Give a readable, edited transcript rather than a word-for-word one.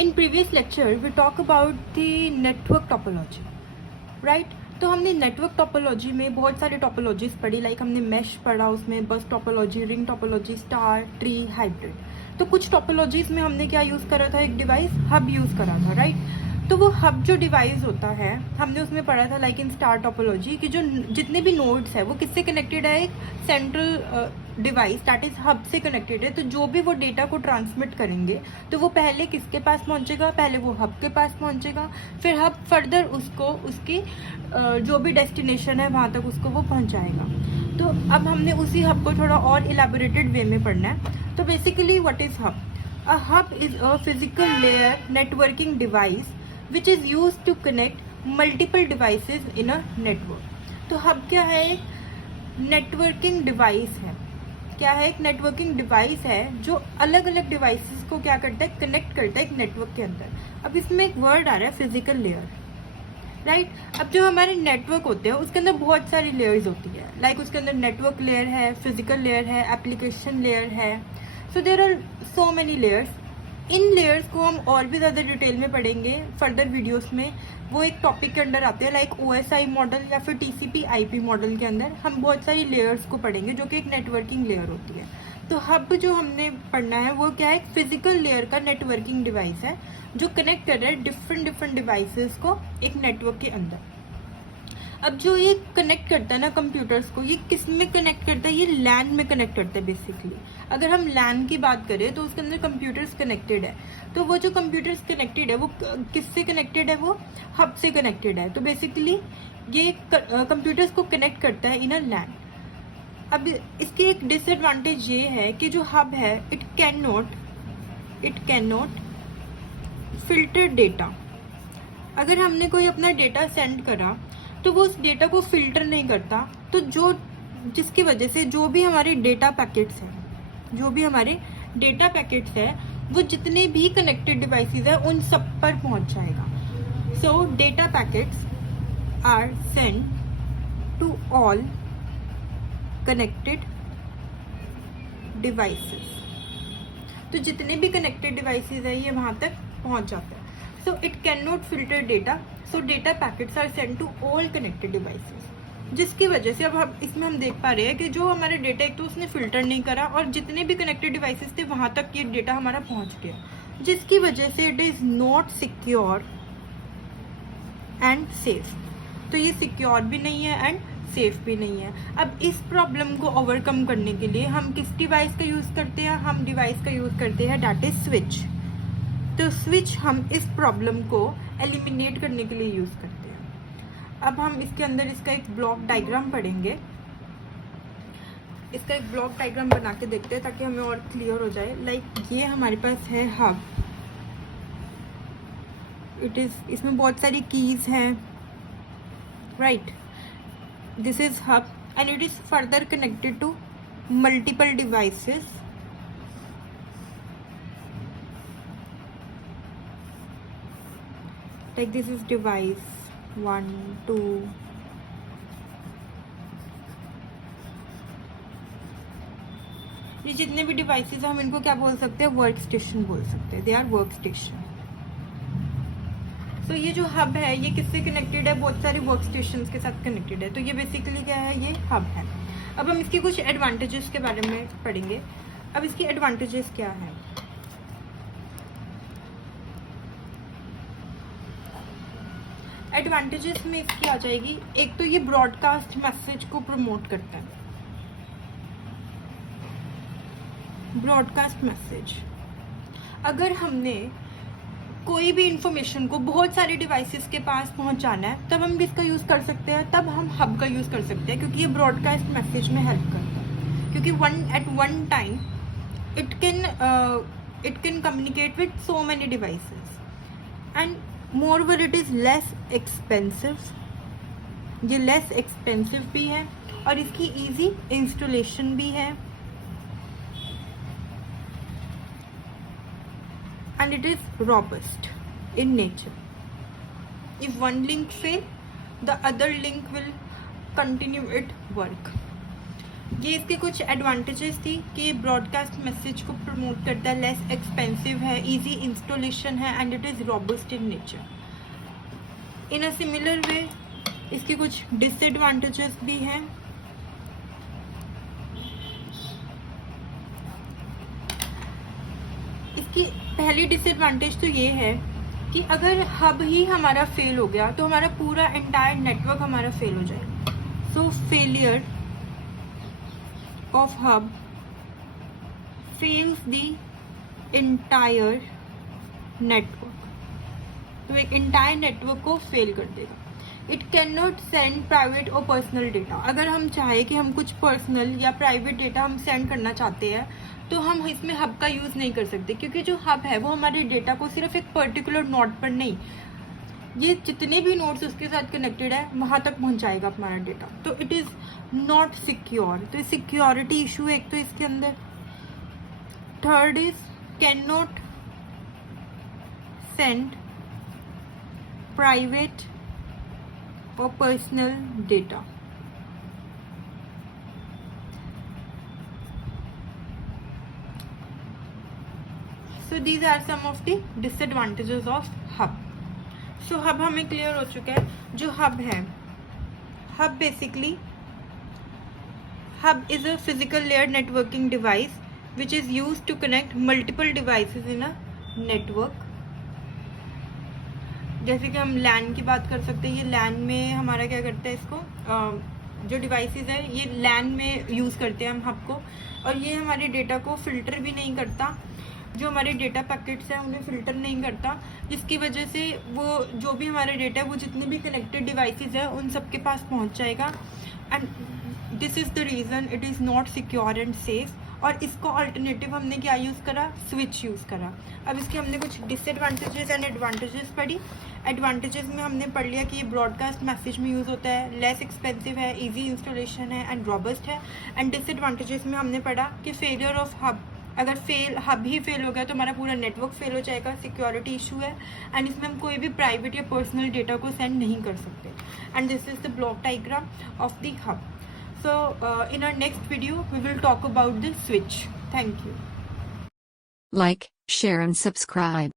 In previous lecture we talk about the network topology, right. तो हमने network topology में बहुत सारे टोपोलॉजीज पढ़ी, लाइक हमने मैश पढ़ा, उसमें बस topology, ring topology, star, tree, hybrid. तो कुछ टोपोलॉजीज में हमने क्या यूज़ करा था, एक डिवाइस हब यूज़ करा था, राइट। तो वो हब जो डिवाइस होता है, हमने उसमें पढ़ा था लाइक इन स्टार टोपोलॉजी कि जो जितने भी नोड्स है वो किससे कनेक्टेड है, एक central device that is hub से कनेक्टेड है। तो जो भी वो डेटा को ट्रांसमिट करेंगे तो वो पहले किसके पास पहुंचेगा, पहले वो हब के पास पहुंचेगा, फिर हब फर्दर उसको उसकी जो भी डेस्टिनेशन है वहाँ तक उसको वो पहुंचाएगा। तो अब हमने उसी हब को थोड़ा और इलेबोरेटेड वे में पढ़ना है। तो basically what is hub? A hub is a physical layer networking device which is used to connect multiple devices in a network। तो हब क्या है? एक नेटवर्किंग डिवाइस है। क्या है? एक नेटवर्किंग डिवाइस है जो अलग अलग डिवाइसेस को क्या करता है, कनेक्ट करता है एक नेटवर्क के अंदर। अब इसमें एक वर्ड आ रहा है फिजिकल लेयर, राइट। अब जो हमारे नेटवर्क होते हैं उसके अंदर बहुत सारी लेयर्स होती है, लाइक उसके अंदर नेटवर्क लेयर है, फिजिकल लेयर है, एप्लीकेशन लेयर है। So there are so many layers. इन लेयर्स को हम और भी ज़्यादा डिटेल में पढ़ेंगे फर्दर वीडियोस में। वो एक टॉपिक के अंडर आते हैं, लाइक OSI मॉडल या फिर TCP/IP मॉडल के अंदर हम बहुत सारी लेयर्स को पढ़ेंगे जो कि एक नेटवर्किंग लेयर होती है। तो हब जो हमने पढ़ना है वो क्या है, एक फिजिकल लेयर का नेटवर्किंग डिवाइस है जो कनेक्ट कर रहा है डिफरेंट डिवाइसेस को एक नेटवर्क के अंदर। अब जो ये कनेक्ट करता है ना कंप्यूटर्स को, ये किस में कनेक्ट करता है, ये लैन में कनेक्ट करता है बेसिकली। अगर हम लैन की बात करें तो उसके अंदर कंप्यूटर्स कनेक्टेड है। तो वो जो कंप्यूटर्स कनेक्टेड है वो किससे कनेक्टेड है, वो हब से कनेक्टेड है। तो बेसिकली ये कंप्यूटर्स को कनेक्ट करता है इन अ लैन। अब इसकी एक डिसएडवांटेज ये है कि जो हब है it can not filter data. अगर हमने कोई अपना डेटा सेंड करा तो वो उस डेटा को फिल्टर नहीं करता। तो जिसकी वजह से जो भी हमारे डेटा पैकेट्स है वो जितने भी कनेक्टेड डिवाइसेस है उन सब पर पहुंच जाएगा। So data packets are send to all connected devices. तो जितने भी कनेक्टेड डिवाइसेस है ये वहां तक पहुंच जाता है। So it cannot filter data, so data packets are sent to all connected devices। जिसकी वजह से अब इसमें हम देख पा रहे हैं कि जो हमारे डेटा एक तो उसने फिल्टर नहीं करा और जितने भी कनेक्टेड डिवाइसेस थे वहां तक ये डेटा हमारा पहुंच गया, जिसकी वजह से it is not secure and safe. तो ये सिक्योर भी नहीं है एंड सेफ भी नहीं है। अब इस प्रॉब्लम को ओवरकम करने के लिए हम किस डिवाइस का यूज करते हैं, हम डिवाइस का यूज करते हैं दैट इज स्विच। तो स्विच हम इस प्रॉब्लम को एलिमिनेट करने के लिए यूज करते हैं। अब हम इसके अंदर इसका एक ब्लॉक डायग्राम पढ़ेंगे। इसका एक ब्लॉक डायग्राम बना के देखते हैं ताकि हमें और क्लियर हो जाए। लाइक ये हमारे पास है हब, इसमें बहुत सारी कीज हैं, right. This is hub and it is further connected to multiple devices. Like this is device 1, 2, ये जितने भी डिवाइसेस हैं हम इनको क्या बोल सकते हैं, वर्क स्टेशन बोल सकते हैं। They are work station. तो ये जो हब है ये किससे कनेक्टेड है, बहुत सारे वर्क स्टेशन के साथ कनेक्टेड है। तो ये बेसिकली क्या है, ये हब है। अब हम इसके कुछ एडवांटेजेस के बारे में पढ़ेंगे। अब इसकी एडवांटेजेस क्या है? एडवांटेजेस में इसकी आ जाएगी, एक तो ये ब्रॉडकास्ट मैसेज को प्रमोट करता है। ब्रॉडकास्ट मैसेज, अगर हमने कोई भी इंफॉर्मेशन को बहुत सारे डिवाइसेस के पास पहुंचाना है तब हम किसका यूज कर सकते हैं, तब हम हब का यूज कर सकते हैं, क्योंकि ये ब्रॉडकास्ट मैसेज में हेल्प करता है। क्योंकि at one time it can communicate with so many devices and moreover it is less expensive. ये लेस एक्सपेंसिव भी है और इसकी इजी इंस्टॉलेशन भी है and it is robust in nature. If one link fail the other link will continue it work. ये इसके कुछ एडवांटेजेस थी कि ब्रॉडकास्ट मैसेज को प्रमोट करता है, लेस एक्सपेंसिव है, इजी इंस्टॉलेशन है and it is robust in nature. In a similar way इसके कुछ डिसएडवांटेजेस भी हैं। इसकी पहली डिसएडवांटेज तो ये है कि अगर हब ही हमारा फेल हो गया तो हमारा पूरा एंटायर नेटवर्क हमारा फेल हो जाएगा। सो failure of hub fails the entire network, तो एक एंटायर नेटवर्क को फेल कर देगा। It can not send private और पर्सनल डेटा। अगर हम चाहे कि हम कुछ पर्सनल या प्राइवेट डेटा हम सेंड करना चाहते हैं तो हम इसमें हब का यूज़ नहीं कर सकते, क्योंकि जो हब है वो हमारे डेटा को सिर्फ एक पर्टिकुलर नोड पर नहीं, ये जितने भी नोड्स उसके साथ कनेक्टेड है वहाँ तक पहुँचाएगा हमारा डेटा। तो इट इज़ नॉट सिक्योर। तो सिक्योरिटी इशू है एक तो इसके अंदर। Third is can not send private or personal data. So these are some of the disadvantages of hub. So hub हमें clear हो चुका है। जो hub है, hub basically hub is a physical layer networking device which is used to connect multiple devices in a network. जैसे कि हम लैन की बात कर सकते हैं। ये लैन में हमारा क्या करता है, इसको जो डिवाइसेस है ये लैन में यूज़ करते हैं हम हब को, और ये हमारे डेटा को फ़िल्टर भी नहीं करता। जो हमारे डेटा पैकेट्स हैं उन्हें फ़िल्टर नहीं करता, जिसकी वजह से वो जो भी हमारा डेटा है वो जितने भी कनेक्टेड डिवाइसेस हैं उन सब के पास पहुंच जाएगा। And this is the reason it is not secure and safe. और इसको अल्टरनेटिव हमने क्या यूज़ करा, स्विच यूज़ करा। अब इसके हमने कुछ डिसएडवांटेजेस एंड एडवांटेजेस पढ़ी। एडवांटेजेस में हमने पढ़ लिया कि ये ब्रॉडकास्ट मैसेज में यूज़ होता है, लेस एक्सपेंसिव है, इजी इंस्टॉलेशन है एंड रॉबस्ट है। एंड डिसएडवांटेजेस में हमने पढ़ा कि फेलियर ऑफ हब, अगर हब ही फेल हो गया तो हमारा पूरा नेटवर्क फेल हो जाएगा, सिक्योरिटी इशू है, एंड इसमें हम कोई भी प्राइवेट या पर्सनल डेटा को सेंड नहीं कर सकते। And this is the block diagram of the hub. So in our next video we will talk about the switch. Thank you. Like, share and subscribe.